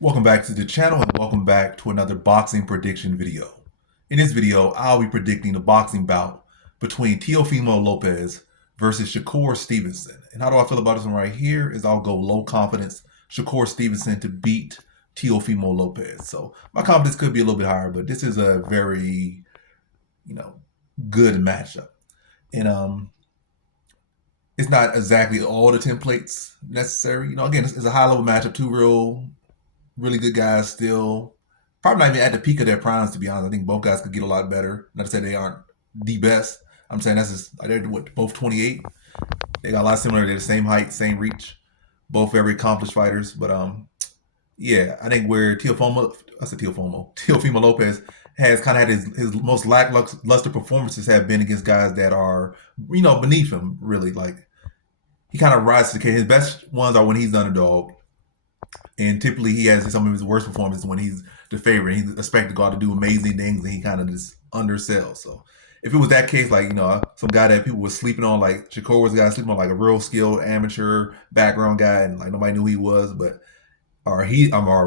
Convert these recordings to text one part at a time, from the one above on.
Welcome back to the channel and welcome back to another boxing prediction video. In this video, I'll be predicting the boxing bout between Teofimo Lopez versus Shakur Stevenson. And how do I feel about this one right here is I'll go low confidence Shakur Stevenson to beat Teofimo Lopez. So my confidence could be a little bit higher, but this is a very, you know, good matchup. And it's not exactly all the templates necessary. Again, it's a high level matchup, two really good guys still. Probably not even at the peak of their primes, to be honest. I think both guys could get a lot better. Not to say they aren't the best. I'm saying that's just, they're both 28. They got a lot similar. They're the same height, same reach. Both very accomplished fighters. But yeah, I think where Teofimo Lopez has kind of had his most lackluster performances have been against guys that are, beneath him, really. Like, he kind of rises to the occasion. His best ones are when he's the underdog. And typically he has some of his worst performances when he's the favorite. He's expected to go out to do amazing things and he kind of just undersells. So if it was that case, like, some guy that people were sleeping on, like Shakur was a guy sleeping on, like a real skilled amateur background guy, and like nobody knew who he was, but or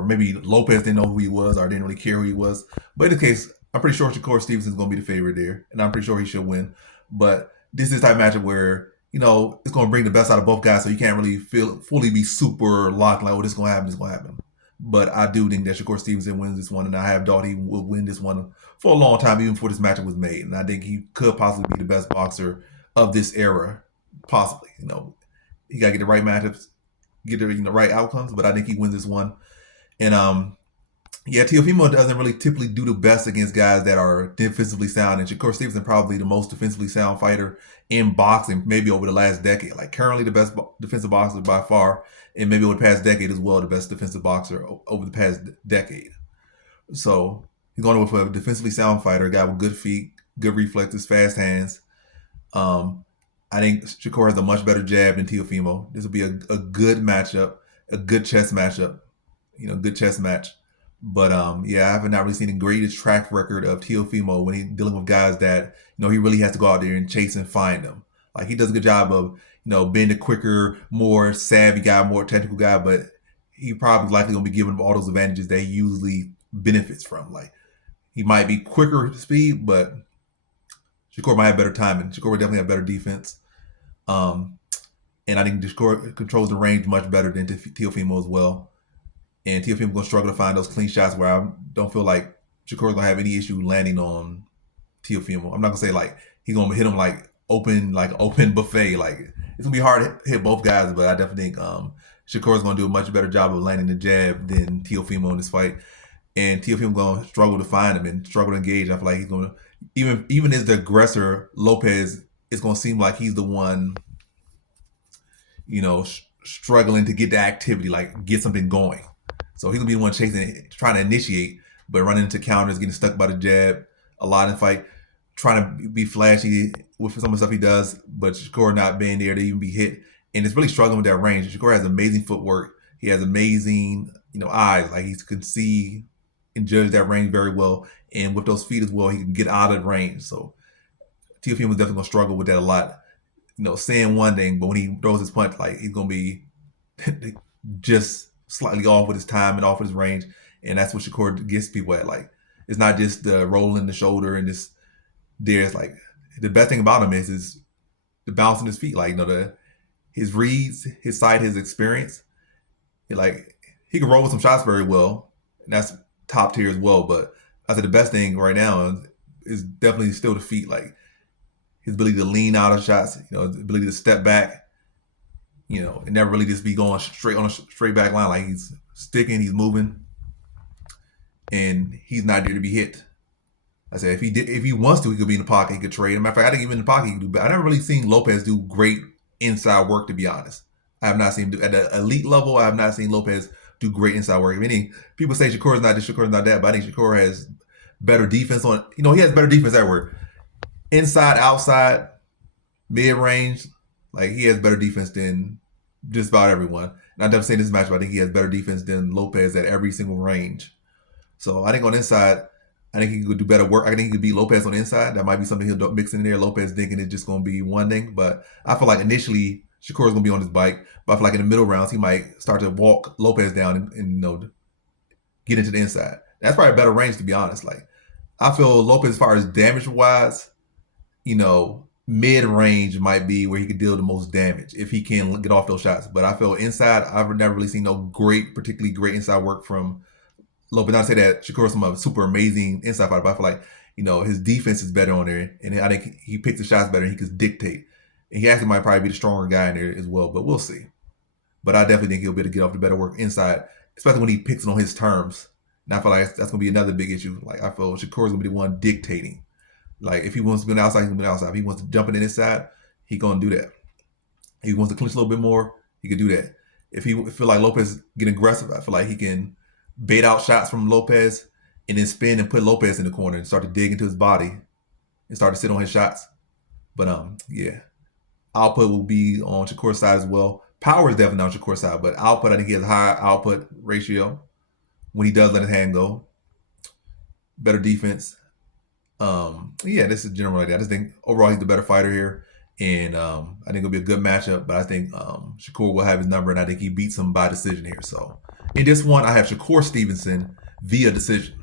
maybe Lopez didn't know who he was or didn't really care who he was. But in this case, I'm pretty sure Shakur Stevenson is going to be the favorite there, and I'm pretty sure he should win. But this is the type of matchup where it's going to bring the best out of both guys, so you can't really fully be super locked, like, oh, this is going to happen, this is going to happen. But I do think that Shakur Stevenson wins this one, and I have thought he will win this one for a long time, even before this matchup was made. And I think he could possibly be the best boxer of this era, possibly. He got to get the right matchups, get the right outcomes, but I think he wins this one. And yeah, Teofimo doesn't really typically do the best against guys that are defensively sound, and Shakur Stevenson probably the most defensively sound fighter in boxing, maybe over the last decade. Like, currently the best defensive boxer by far, and maybe over the past decade as well, the best defensive boxer over the past decade. So he's going with a defensively sound fighter, a guy with good feet, good reflexes, fast hands. I think Shakur has a much better jab than Teofimo. This will be a good matchup, a good chess matchup, good chess match. But yeah, I have not really seen the greatest track record of Teofimo when he's dealing with guys that he really has to go out there and chase and find them. Like, he does a good job of being the quicker, more savvy guy, more technical guy, but he probably likely gonna be giving him all those advantages that he usually benefits from. Like, he might be quicker speed, but Shakur might have better timing. Shakur would definitely have better defense. And I think Shakur controls the range much better than Teofimo as well. And Teofimo gonna struggle to find those clean shots where I don't feel like Shakur's gonna have any issue landing on Teofimo. I'm not gonna say like he's gonna hit him like open buffet. Like, it's gonna be hard to hit both guys, but I definitely think Shakur's gonna do a much better job of landing the jab than Teofimo in this fight. And Teofimo gonna struggle to find him and struggle to engage. I feel like he's gonna even as the aggressor, Lopez, it's gonna seem like he's the one, struggling to get the activity, like get something going. So he's gonna be the one chasing, trying to initiate, but running into counters, getting stuck by the jab a lot in the fight, trying to be flashy with some of the stuff he does, but Shakur not being there to even be hit, and it's really struggling with that range. Shakur has amazing footwork. He has amazing, eyes. Like, he can see and judge that range very well, and with those feet as well, he can get out of range. So Teofimo is definitely gonna struggle with that a lot. Saying one thing, but when he throws his punch, like, he's gonna be just slightly off with his time and off with his range, and that's what Shakur gets people at. Like, it's not just the rolling the shoulder and just there's like the best thing about him is the bounce in his feet. Like, his reads, his sight, his experience. Like, he can roll with some shots very well, and that's top tier as well. But I said the best thing right now is definitely still the feet. Like, his ability to lean out of shots, his ability to step back, and never really just be going straight on a straight back line. Like, he's sticking, he's moving, and he's not there to be hit. I said if he wants to, he could be in the pocket, he could trade. As a matter of fact, I think even in the pocket he could do better. I never really seen Lopez do great inside work, to be honest. I have not seen him do at the elite level. I have not seen Lopez do great inside work. I mean, people say Shakur's not this, Shakur's not that, but I think Shakur has better defense on. He has better defense everywhere. Inside, outside, mid range, like, he has better defense than just about everyone. And I'm definitely saying this match, but I think he has better defense than Lopez at every single range. So I think on inside, I think he could do better work. I think he could beat Lopez on the inside. That might be something he'll mix in there. Lopez thinking it's just going to be one thing. But I feel like initially Shakur is going to be on his bike. But I feel like in the middle rounds, he might start to walk Lopez down and get into the inside. That's probably a better range, to be honest. Like, I feel Lopez, as far as damage wise, mid range might be where he could deal the most damage if he can get off those shots. But I feel inside, I've never really seen no particularly great inside work from Lopez. Not to say that Shakur's a super amazing inside fighter, but I feel like his defense is better on there, and I think he picks the shots better and he can dictate. And he actually might probably be the stronger guy in there as well, but we'll see. But I definitely think he'll be able to get off the better work inside, especially when he picks it on his terms. And I feel like that's going to be another big issue. Like, I feel Shakur's going to be the one dictating. Like, if he wants to go outside, he's going to be outside. If he wants to jump in the inside, he's going to do that. If he wants to clinch a little bit more, he can do that. If he feel like Lopez get aggressive, I feel like he can bait out shots from Lopez and then spin and put Lopez in the corner and start to dig into his body and start to sit on his shots. But yeah, output will be on Shakur's side as well. Power is definitely on Shakur's side, but output, I think he has a high output ratio when he does let his hand go. Better defense. Yeah, this is general like that. I just think overall he's the better fighter here, and I think it'll be a good matchup. But I think Shakur will have his number, and I think he beats him by decision here. So in this one, I have Shakur Stevenson via decision.